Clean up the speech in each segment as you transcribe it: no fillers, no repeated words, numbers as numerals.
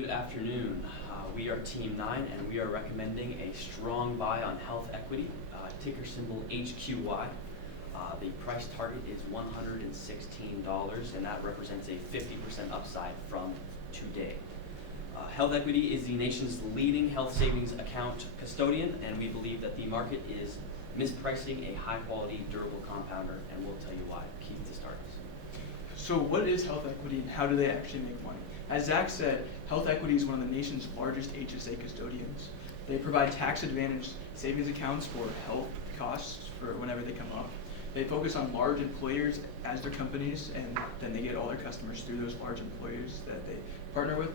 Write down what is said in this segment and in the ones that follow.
Good afternoon. We are Team 9 and we are recommending a strong buy on Health Equity, ticker symbol HQY. The price target is $116 and that represents a 50% upside from today. Health Equity is the nation's leading health savings account custodian, and we believe that the market is mispricing a high quality durable compounder, and we'll tell you why. Keith, to start us. So what is Health Equity and how do they actually make money? As Zach said, Health Equity is one of the nation's largest HSA custodians. They provide tax-advantaged savings accounts for health costs for whenever they come up. They focus on large employers as their companies, and then they get all their customers through those large employers that they partner with.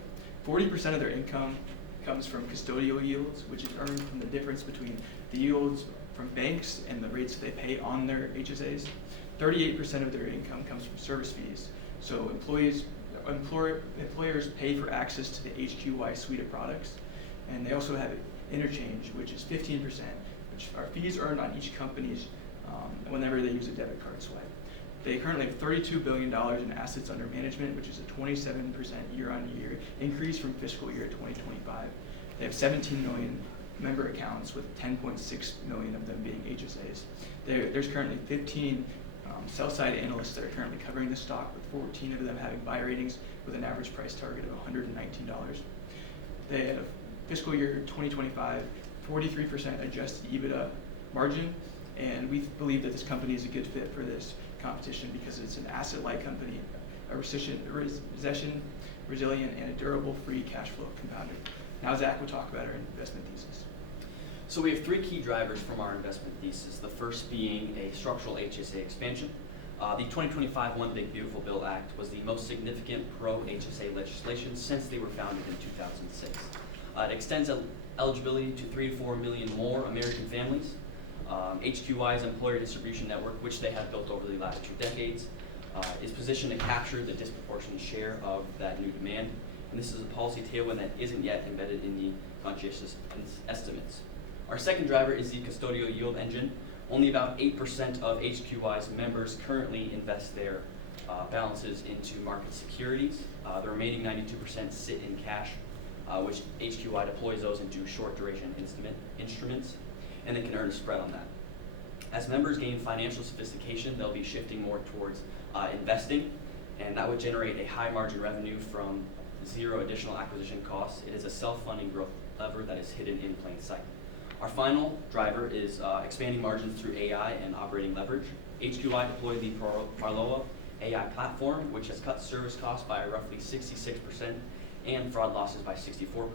40% of their income comes from custodial yields, which is earned from the difference between the yields from banks and the rates they pay on their HSAs. 38% of their income comes from service fees. So employers pay for access to the HQY suite of products, and they also have interchange, which is 15%, which are fees earned on each company's whenever they use a debit card swipe. They currently have $32 billion in assets under management, which is a 27% year-on-year increase from fiscal year 2025. They have 17 million member accounts, with 10.6 million of them being HSAs. There's currently 15 sell-side analysts that are currently covering the stock, with 14 of them having buy ratings with an average price target of $119. They had a fiscal year 2025 43% adjusted EBITDA margin, and we believe that this company is a good fit for this competition because it's an asset-light company, a recession resilient, and a durable free cash flow compounder. Now Zach will talk about our investment thesis. So we have three key drivers from our investment thesis, the first being a structural HSA expansion. The 2025 One Big Beautiful Bill Act was the most significant pro-HSA legislation since they were founded in 2006. It extends eligibility to 3 to 4 million more American families. HQY's employer distribution network, which they have built over the last 2 decades, is positioned to capture the disproportionate share of that new demand. And this is a policy tailwind that isn't yet embedded in the conscientious estimates. Our second driver is the custodial yield engine. Only about 8% of HQY's members currently invest their balances into market securities. The remaining 92% sit in cash, which HQY deploys those into short duration instruments, and they can earn a spread on that. As members gain financial sophistication, they'll be shifting more towards investing, and that would generate a high margin revenue from zero additional acquisition costs. It is a self-funding growth lever that is hidden in plain sight. Our final driver is expanding margins through AI and operating leverage. HQY deployed the Parloa AI platform, which has cut service costs by roughly 66% and fraud losses by 64%.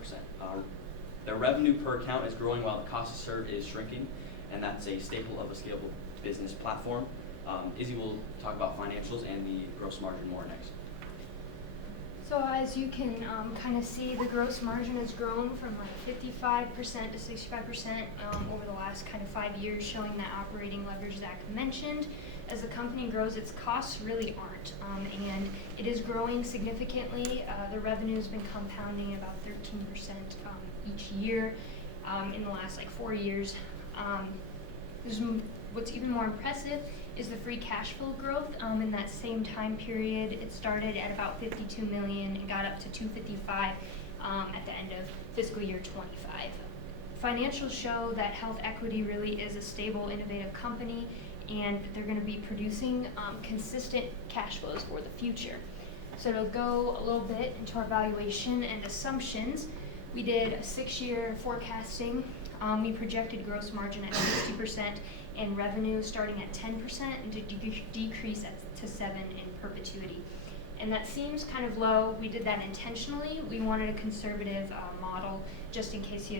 Their revenue per account is growing while the cost to serve is shrinking, and that's a staple of a scalable business platform. Izzy will talk about financials and the gross margin more next. So as you can kind of see, the gross margin has grown from like 55% to 65% over the last kind of 5 years, showing that operating leverage Zach mentioned. As the company grows, its costs really aren't, and it is growing significantly. The revenue has been compounding about 13% each year in the last 4 years. What's even more impressive is the free cash flow growth. In that same time period, it started at about 52 million and got up to 255 at the end of fiscal year 25. Financials show that Health Equity really is a stable, innovative company, and they're going to be producing consistent cash flows for the future. So to go a little bit into our valuation and assumptions, we did a 6-year forecasting. We projected gross margin at 60% and revenue starting at 10% and to decrease to 7% in perpetuity. And that seems kind of low. We did that intentionally. We wanted a conservative model just in case,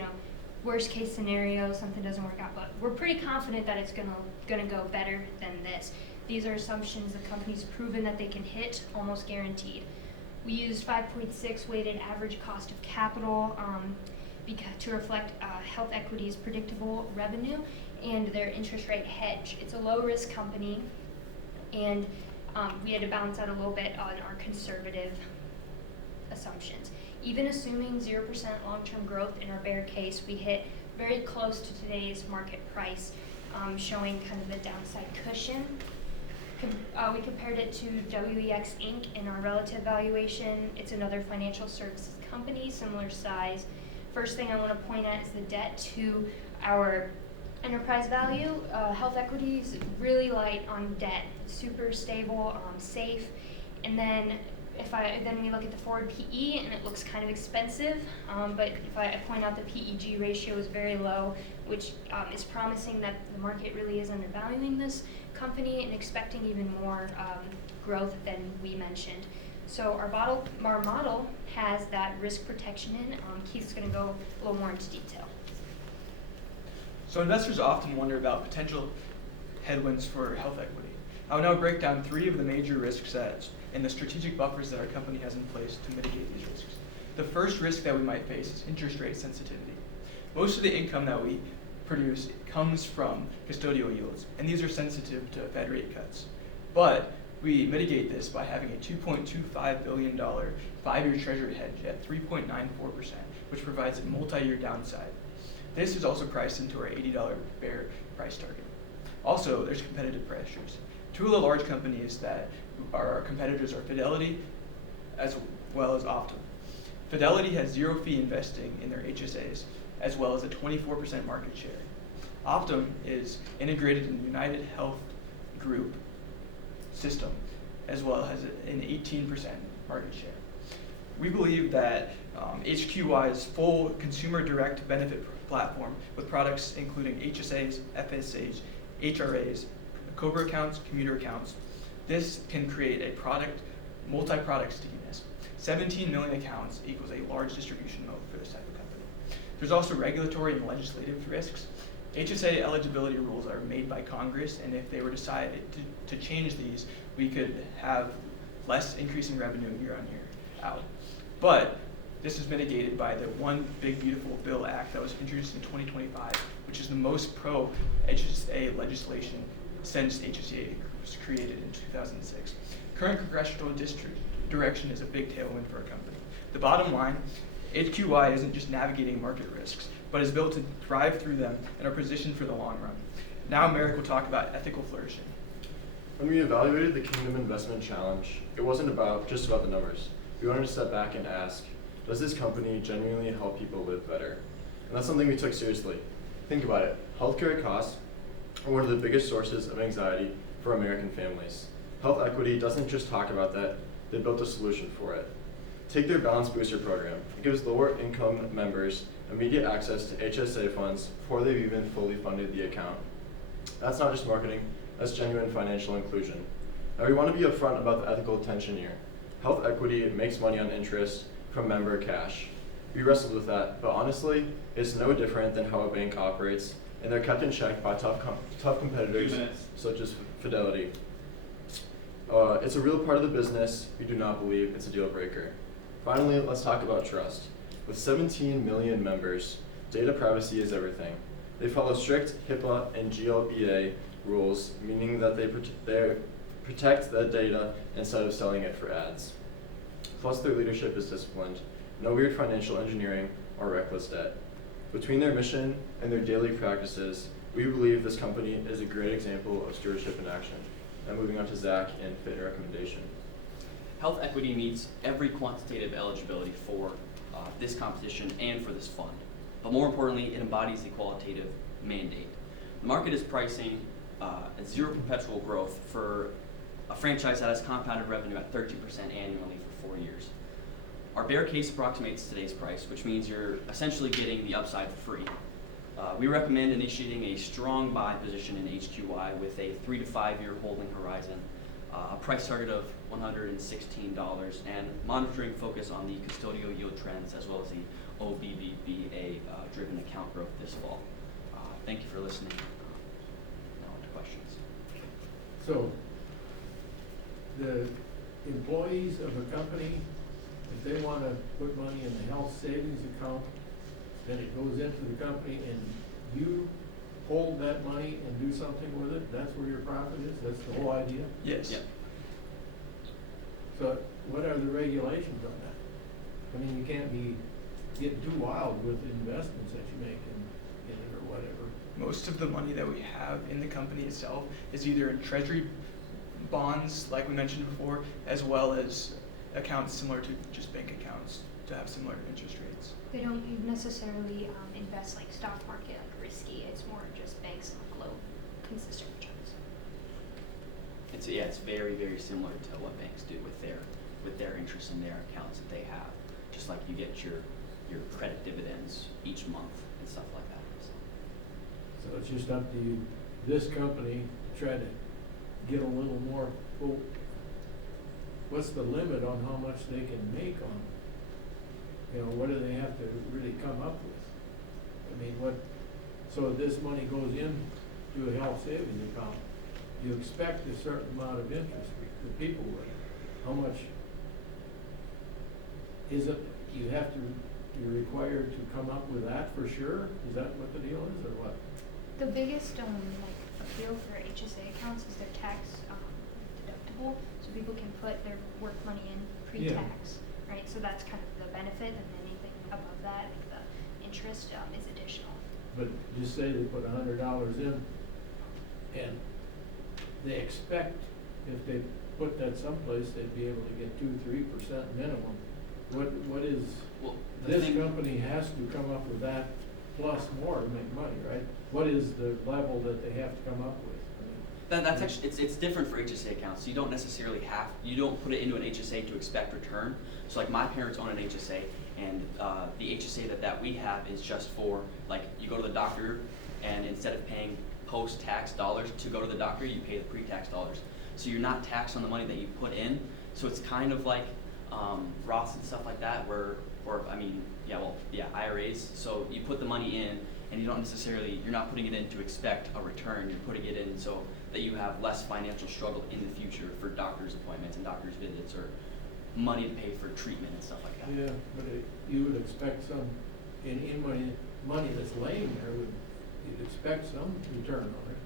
worst case scenario, something doesn't work out. But we're pretty confident that it's gonna go better than this. These are assumptions the company's proven that they can hit, almost guaranteed. We used 5.6 weighted average cost of capital to reflect Health Equity's predictable revenue and their interest rate hedge. It's a low-risk company, and we had to balance out a little bit on our conservative assumptions. Even assuming 0% long-term growth in our bear case, we hit very close to today's market price, showing kind of the downside cushion. We compared it to WEX Inc. in our relative valuation. It's another financial services company, similar size. First thing I want to point at is the debt to our enterprise value. Health Equity is really light on debt, super stable, safe. And then then we look at the forward PE, and it looks kind of expensive, but if I point out the PEG ratio is very low, which is promising that the market really is undervaluing this company and expecting even more growth than we mentioned. So our model has that risk protection in. Keith's going to go a little more into detail. So investors often wonder about potential headwinds for health equity. I will now break down 3 of the major risk sets and the strategic buffers that our company has in place to mitigate these risks. The first risk that we might face is interest rate sensitivity. Most of the income that we produce comes from custodial yields, and these are sensitive to Fed rate cuts. But we mitigate this by having a $2.25 billion 5-year treasury hedge at 3.94%, which provides a multi-year downside. This is also priced into our $80 bear price target. Also, there's competitive pressures. 2 of the large companies that are our competitors are Fidelity as well as Optum. Fidelity has 0 fee investing in their HSAs, as well as a 24% market share. Optum is integrated in the United Health Group system, as well as an 18% market share. We believe that HQY's full consumer direct benefit platform with products including HSAs, FSAs, HRAs, COBRA accounts, commuter accounts, this can create a multi-product stickiness. 17 million accounts equals a large distribution mode for this type of company. There's also regulatory and legislative risks. HSA eligibility rules are made by Congress, and if they were decided to change these, we could have less increasing revenue year on year out. But this is mitigated by the One Big Beautiful Bill Act that was introduced in 2025, which is the most pro-HSA legislation since HSA was created in 2006. Current congressional direction is a big tailwind for our company. The bottom line, HQY isn't just navigating market risks, but is built to thrive through them and are positioned for the long run. Now Merrick will talk about ethical flourishing. When we evaluated the Kingdom Investment Challenge, it wasn't just about the numbers. We wanted to step back and ask, does this company genuinely help people live better? And that's something we took seriously. Think about it. Healthcare costs are one of the biggest sources of anxiety for American families. Health Equity doesn't just talk about that, they built a solution for it. Take their Balance Booster program. It gives lower income members immediate access to HSA funds before they've even fully funded the account. That's not just marketing, that's genuine financial inclusion. Now we want to be upfront about the ethical tension here. Health Equity makes money on interest from member cash. We wrestled with that, but honestly, it's no different than how a bank operates, and they're kept in check by tough competitors such as Fidelity. It's a real part of the business. We do not believe it's a deal breaker. Finally, let's talk about trust. With 17 million members, data privacy is everything. They follow strict HIPAA and GLBA rules, meaning that they protect the data instead of selling it for ads. Plus, their leadership is disciplined. No weird financial engineering or reckless debt. Between their mission and their daily practices, we believe this company is a great example of stewardship in action. Now moving on to Zach and fit recommendation. Health Equity meets every quantitative eligibility for this competition and for this fund. But more importantly, it embodies the qualitative mandate. The market is pricing at 0 perpetual growth for a franchise that has compounded revenue at 13% annually for 4 years. Our bear case approximates today's price, which means you're essentially getting the upside for free. We recommend initiating a strong buy position in HQY with a 3 to 5 year holding horizon, a price target of $116, and monitoring focus on the custodial yield trends as well as the OBBBA driven account growth this fall. Thank you for listening. Now on to questions. So, the employees of a company, if they want to put money in the health savings account, then it goes into the company and you hold that money and do something with it, that's where your profit is, that's the whole idea? Yes. Yep. So what are the regulations on that? I mean, you can't be getting too wild with investments that you make in it or whatever. Most of the money that we have in the company itself is either in treasury bonds, like we mentioned before, as well as accounts similar to just bank accounts to have similar interest rates. They don't necessarily invest like stock market, like risky. It's more just banks like low consistent returns. It's very, very similar to what banks do with their interest in their accounts that they have. Just like you get your credit dividends each month and stuff like that. So it's just up to you, this company, to try to get a little more, well, what's the limit on how much they can make on, what do they have to really come up with? I mean, so this money goes in to a health savings account, you expect a certain amount of interest, the people would. How much is it, you're required to come up with that for sure? Is that what the deal is, or what? The biggest like appeal for HSA accounts is their tax deductible, so people can put their work money in pre-tax, right? So that's kind of the benefit, and anything above that, like the interest, is additional. But just say they put $100 in, and they expect if they put that someplace, they'd be able to get 2-3% minimum. What is, Well, this company has to come up with that plus more to make money, right? What is the level that they have to come up with? I mean, That's actually, it's different for HSA accounts. You don't necessarily you don't put it into an HSA to expect return. So like my parents own an HSA, and the HSA that we have is just for, like, you go to the doctor, and instead of paying post-tax dollars to go to the doctor, you pay the pre-tax dollars. So you're not taxed on the money that you put in. So it's kind of like Roths and stuff like that, IRAs. So you put the money in, and you're not putting it in to expect a return. You're putting it in so that you have less financial struggle in the future for doctor's appointments and doctor's visits, or money to pay for treatment and stuff like that. Yeah, but you would expect some, in money that's laying there, you'd expect some return on it.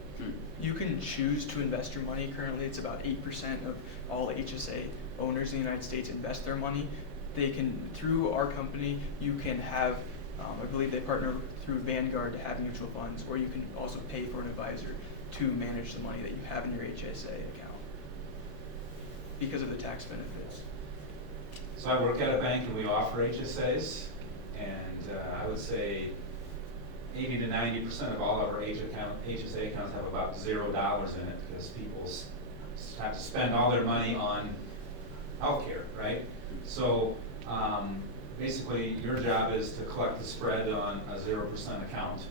You can choose to invest your money. Currently, it's about 8% of all HSA owners in the United States invest their money. They can, through our company, you can have, I believe they partner through Vanguard to have mutual funds, or you can also pay for an advisor to manage the money that you have in your HSA account because of the tax benefits. So I work at a bank and we offer HSAs, and I would say 80 to 90% of all of our HSA accounts have about $0 in it because people have to spend all their money on healthcare, right? So basically, your job is to collect the spread on a 0% account.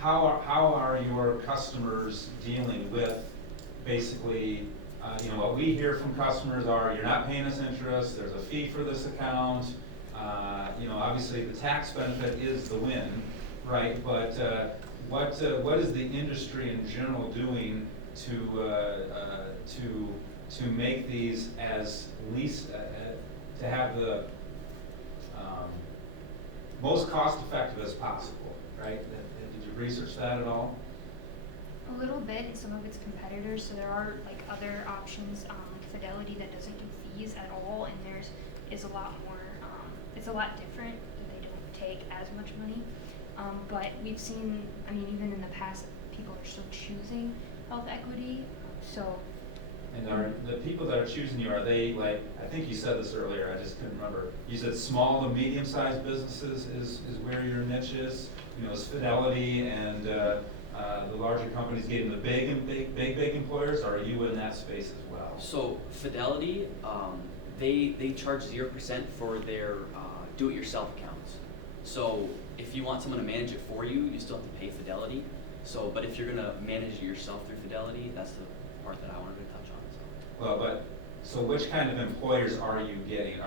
How are your customers dealing with basically, what we hear from customers are, you're not paying us interest, there's a fee for this account. Obviously the tax benefit is the win, right? But what is the industry in general doing to make these as least to have the most cost effective as possible, right? Did you research that at all? A little bit, and some of its competitors. So there are like other options, like Fidelity, that doesn't do fees at all, and theirs is a lot more. It's a lot different. They don't take as much money, but we've seen. I mean, even in the past, people are still choosing health equity. So. And are the people that are choosing you, are they like, I think you said this earlier, I just couldn't remember. You said small to medium-sized businesses is where your niche is? Is Fidelity and the larger companies getting the big employers, or are you in that space as well? So Fidelity, they charge 0% for their do-it-yourself accounts. So if you want someone to manage it for you, you still have to pay Fidelity. So, but if you're gonna manage it yourself through Fidelity, that's the part that I wanted to touch on. Well, so which kind of employers are you getting?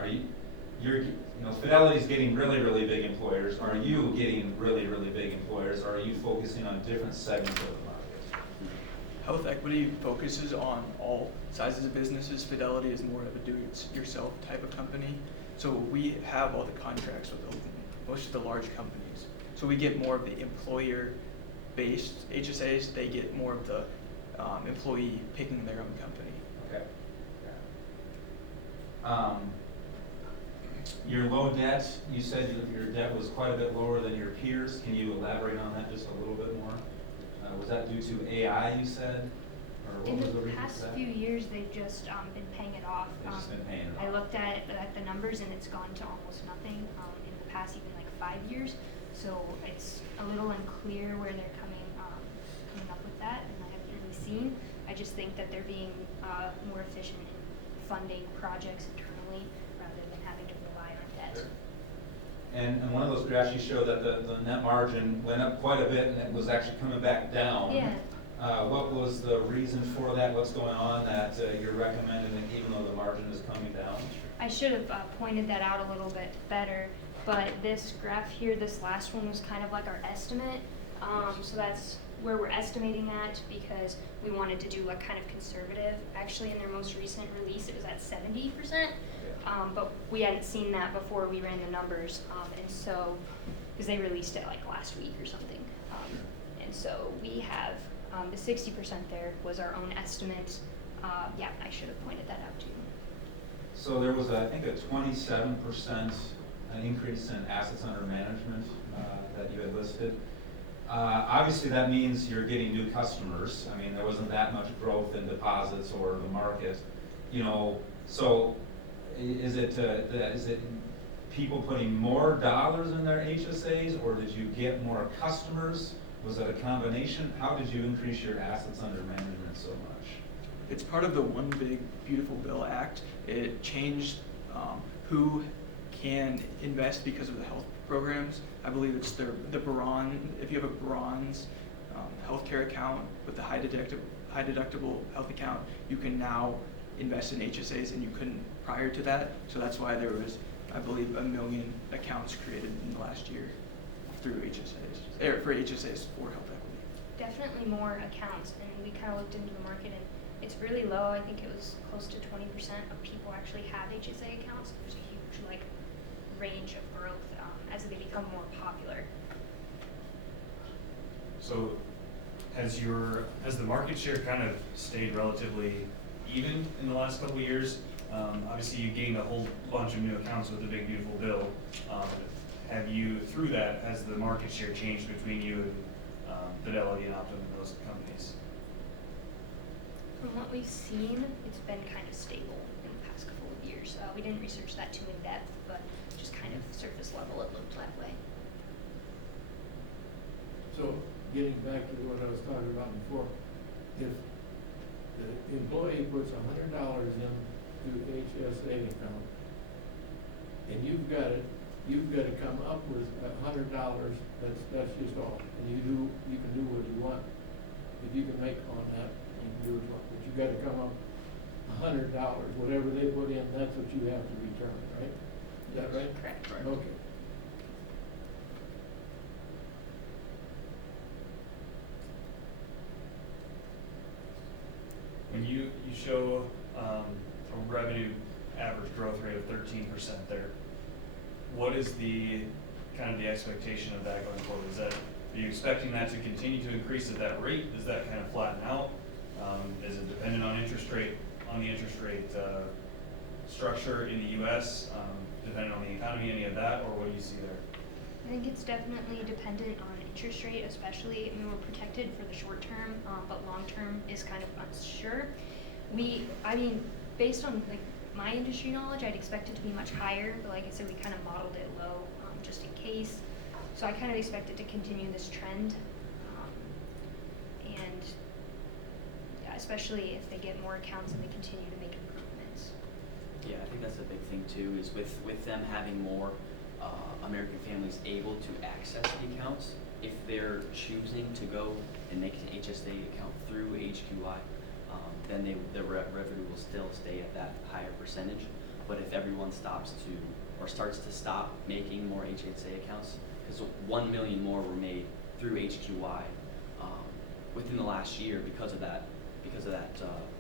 Fidelity's getting really, really big employers. Are you getting really, really big employers, or are you focusing on different segments of the market? Health equity focuses on all sizes of businesses. Fidelity is more of a do-it-yourself type of company. So we have all the contracts with most of the large companies. So we get more of the employer-based HSAs. They get more of the employee picking their own company. Okay. Your low debt, you said your debt was quite a bit lower than your peers. Can you elaborate on that just a little bit more? Was that due to AI, you said? Or what In was the the reason for past that? few years, they've just been paying it off. They've just been paying it I off. looked at the numbers and it's gone to almost nothing in the past even like 5 years. So it's a little unclear where they're coming up with that, and I haven't really seen. I just think that they're being more efficient in funding projects internally rather than having to rely on debt. And one of those graphs you showed that the net margin went up quite a bit and it was actually coming back down. Yeah. What was the reason for that? What's going on that you're recommending that even though the margin is coming down? I should have pointed that out a little bit better, but this graph here, this last one was kind of like our estimate. So that's where we're estimating at because we wanted to do like kind of conservative. Actually, in their most recent release, it was at 70%, but we hadn't seen that before we ran the numbers, and so because they released it like last week or something, and so we have the 60% there was our own estimate. Yeah, I should have pointed that out to you. So there was, I think, a 27% increase in assets under management that you had listed. Obviously, that means you're getting new customers. I mean, there wasn't that much growth in deposits or the market, you know. So, is it people putting more dollars in their HSAs, or did you get more customers? Was it a combination? How did you increase your assets under management so much? It's part of the One Big Beautiful Bill Act. It changed who can invest because of the health programs. I believe it's the bronze. If you have a bronze healthcare account with the high deductible health account, you can now invest in HSAs, and you couldn't prior to that. So that's why there was, I believe, 1 million accounts created in the last year through HSAs, for HSAs for health equity. Definitely more accounts, and we kind of looked into the market, and it's really low. I think it was close to 20% of people actually have HSA accounts. There's a huge like range of growth as they become more popular. So has the market share kind of stayed relatively even in the last couple of years? Obviously you gained a whole bunch of new accounts with the Big Beautiful Bill. Have you, through that, has the market share changed between you and Fidelity and Optum and those companies? From what we've seen, it's been kind of stable in the past couple of years. We didn't research that too in depth, but just kind of surface level, it looked that way. So, getting back to what I was talking about before, if the employee puts $100 into the HSA account, and you've got to come up with $100. That's just all, and you can do what you want. If you can make on that, you can do what you want. But you got to come up $100. Whatever they put in, that's what you have to return, right? Is that right? Correct. Okay. When you show a revenue average growth rate of 13% there, what is the kind of the expectation of that going forward? Are you expecting that to continue to increase at that rate? Does that kind of flatten out? Is it dependent on the interest rate structure in the U.S., dependent on the economy, any of that, or what do you see there? I think it's definitely dependent on interest rate, especially. I mean, we're protected for the short term, but long term is kind of unsure. I mean, based on like my industry knowledge, I'd expect it to be much higher, but like I said, we kind of modeled it low just in case. So I kind of expect it to continue this trend, and yeah, especially if they get more accounts and they continue to make improvements. Yeah, I think that's a big thing too, is with them having more American families able to access the accounts, if they're choosing to go and make an HSA account through HQY, then the revenue will still stay at that higher percentage. But if everyone starts to stop making more HSA accounts, because 1 million more were made through HQY within the last year because of that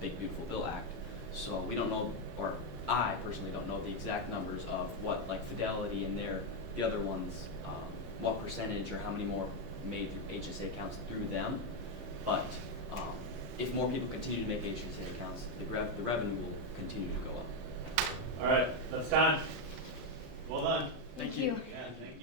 Big Beautiful Bill Act. So we don't know, or I personally don't know the exact numbers of what like Fidelity and the other ones, what percentage or how many more made HSA accounts through them. But if more people continue to make HSA accounts, the revenue will continue to go up. All right, that's time. Well done. Thank you. Yeah, thank you.